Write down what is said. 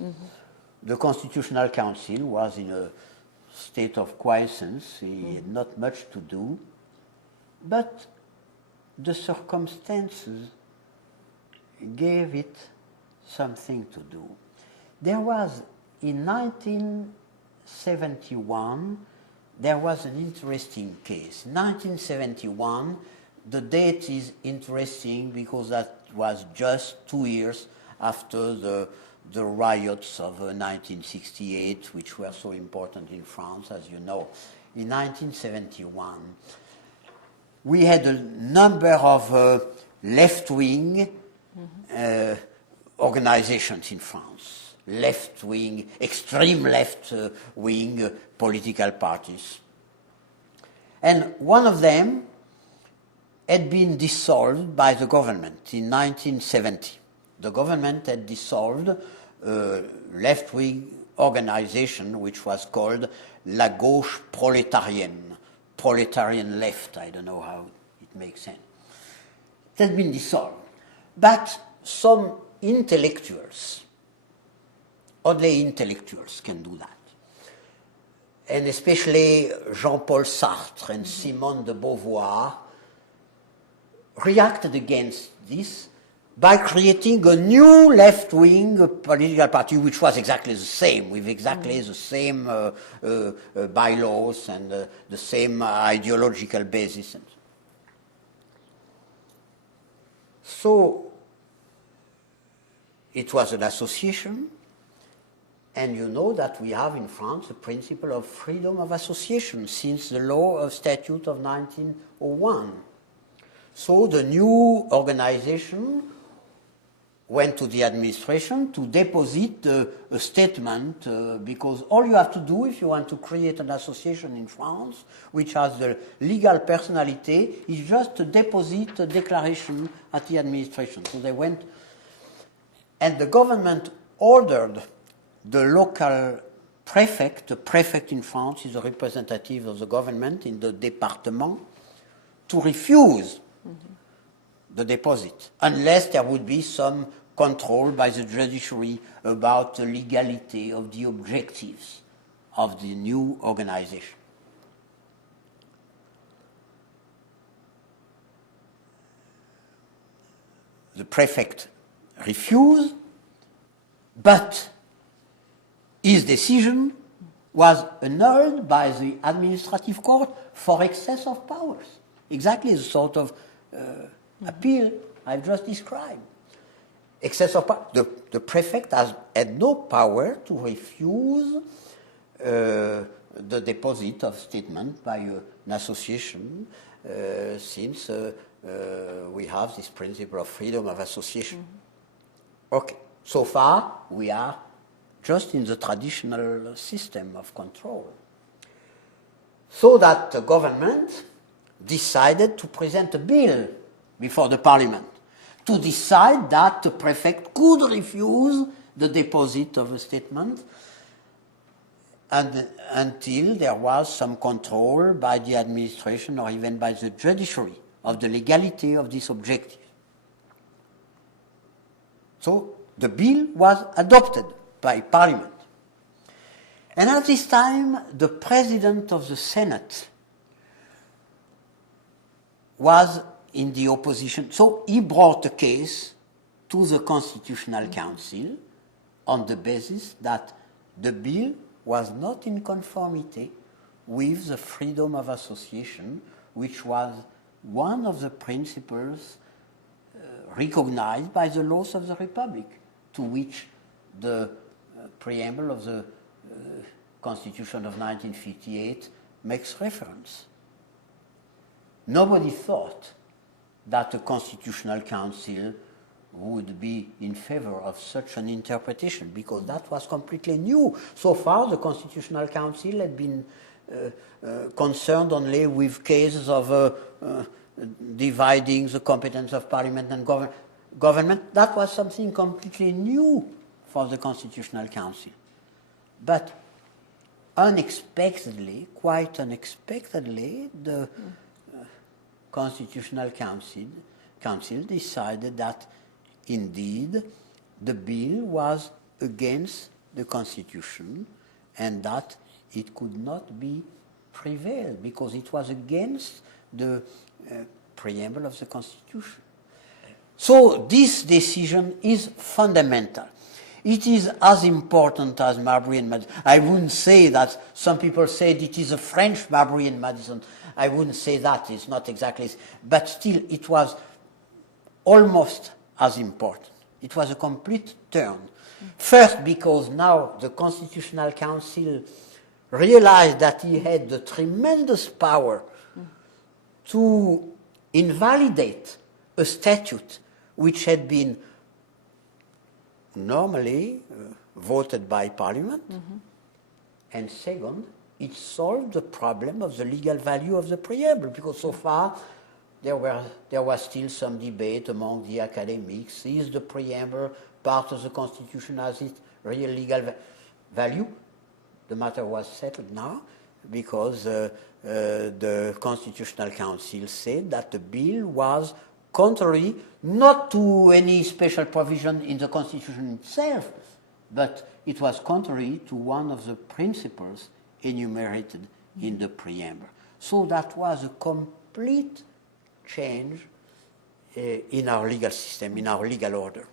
years. The Constitutional Council was in a state of quiescence. He had not much to do. But the circumstances gave it something to do. There was, in 1971, there was an interesting case. 1971, the date is interesting because that was just 2 years after the riots of 1968, which were so important in France, as you know. In 1971, we had a number of left-wing organizations in France, left-wing, extreme left-wing political parties. And one of them had been dissolved by the government in 1970. The government had dissolved a left-wing organization which was called La Gauche Prolétarienne, proletarian left, I don't know how it makes sense. It had been dissolved. But some intellectuals, only intellectuals can do that. And especially Jean-Paul Sartre and Simone de Beauvoir reacted against this by creating a new left-wing political party which was exactly the same, with exactly the same bylaws and the same ideological basis. So it was an association, and you know that we have in France the principle of freedom of association since the law of statute of 1901. So the new organization went to the administration to deposit a statement because all you have to do if you want to create an association in France which has the legal personality is just to deposit a declaration at the administration. So they went, and the government ordered the local prefect. The prefect in France is a representative of the government in the département, to refuse the deposit, unless there would be some control by the judiciary about the legality of the objectives of the new organization. The prefect refused, but his decision was annulled by the administrative court for excess of powers. Exactly the sort of appeal I've just described. Excess of power. The prefect had no power to refuse the deposit of statement by an association since we have this principle of freedom of association. Okay, so far we are just in the traditional system of control. So that the government decided to present a bill before the parliament to decide that the prefect could refuse the deposit of a statement and until there was some control by the administration or even by the judiciary of the legality of this objective. So the bill was adopted by parliament. And at this time, the president of the Senate was in the opposition. So he brought a case to the Constitutional Council on the basis that the bill was not in conformity with the freedom of association, which was one of the principles recognized by the laws of the Republic, to which the preamble of the Constitution of 1958 makes reference. Nobody thought that the Constitutional Council would be in favor of such an interpretation, because that was completely new. So far, the Constitutional Council had been concerned only with cases of dividing the competence of Parliament and government. That was something completely new for the Constitutional Council. But unexpectedly, quite unexpectedly, the Constitutional Council decided that indeed the bill was against the Constitution, and that it could not be prevailed because it was against the preamble of the Constitution. So this decision is fundamental. It is as important as Marbury and Madison. I wouldn't say that some people said it is a French Marbury and Madison. I wouldn't say that. It's not exactly. But still, it was almost as important. It was a complete turn. First, because now the Constitutional Council realized that he had the tremendous power to invalidate a statute which had been normally voted by Parliament. And second, it solved the problem of the legal value of the preamble, because so far there was still some debate among the academics. Is the preamble part of the Constitution? Has it real legal value? The matter was settled now because the Constitutional Council said that the bill was contrary not to any special provision in the Constitution itself, but it was contrary to one of the principles enumerated in the preamble. So that was a complete change in our legal system, in our legal order.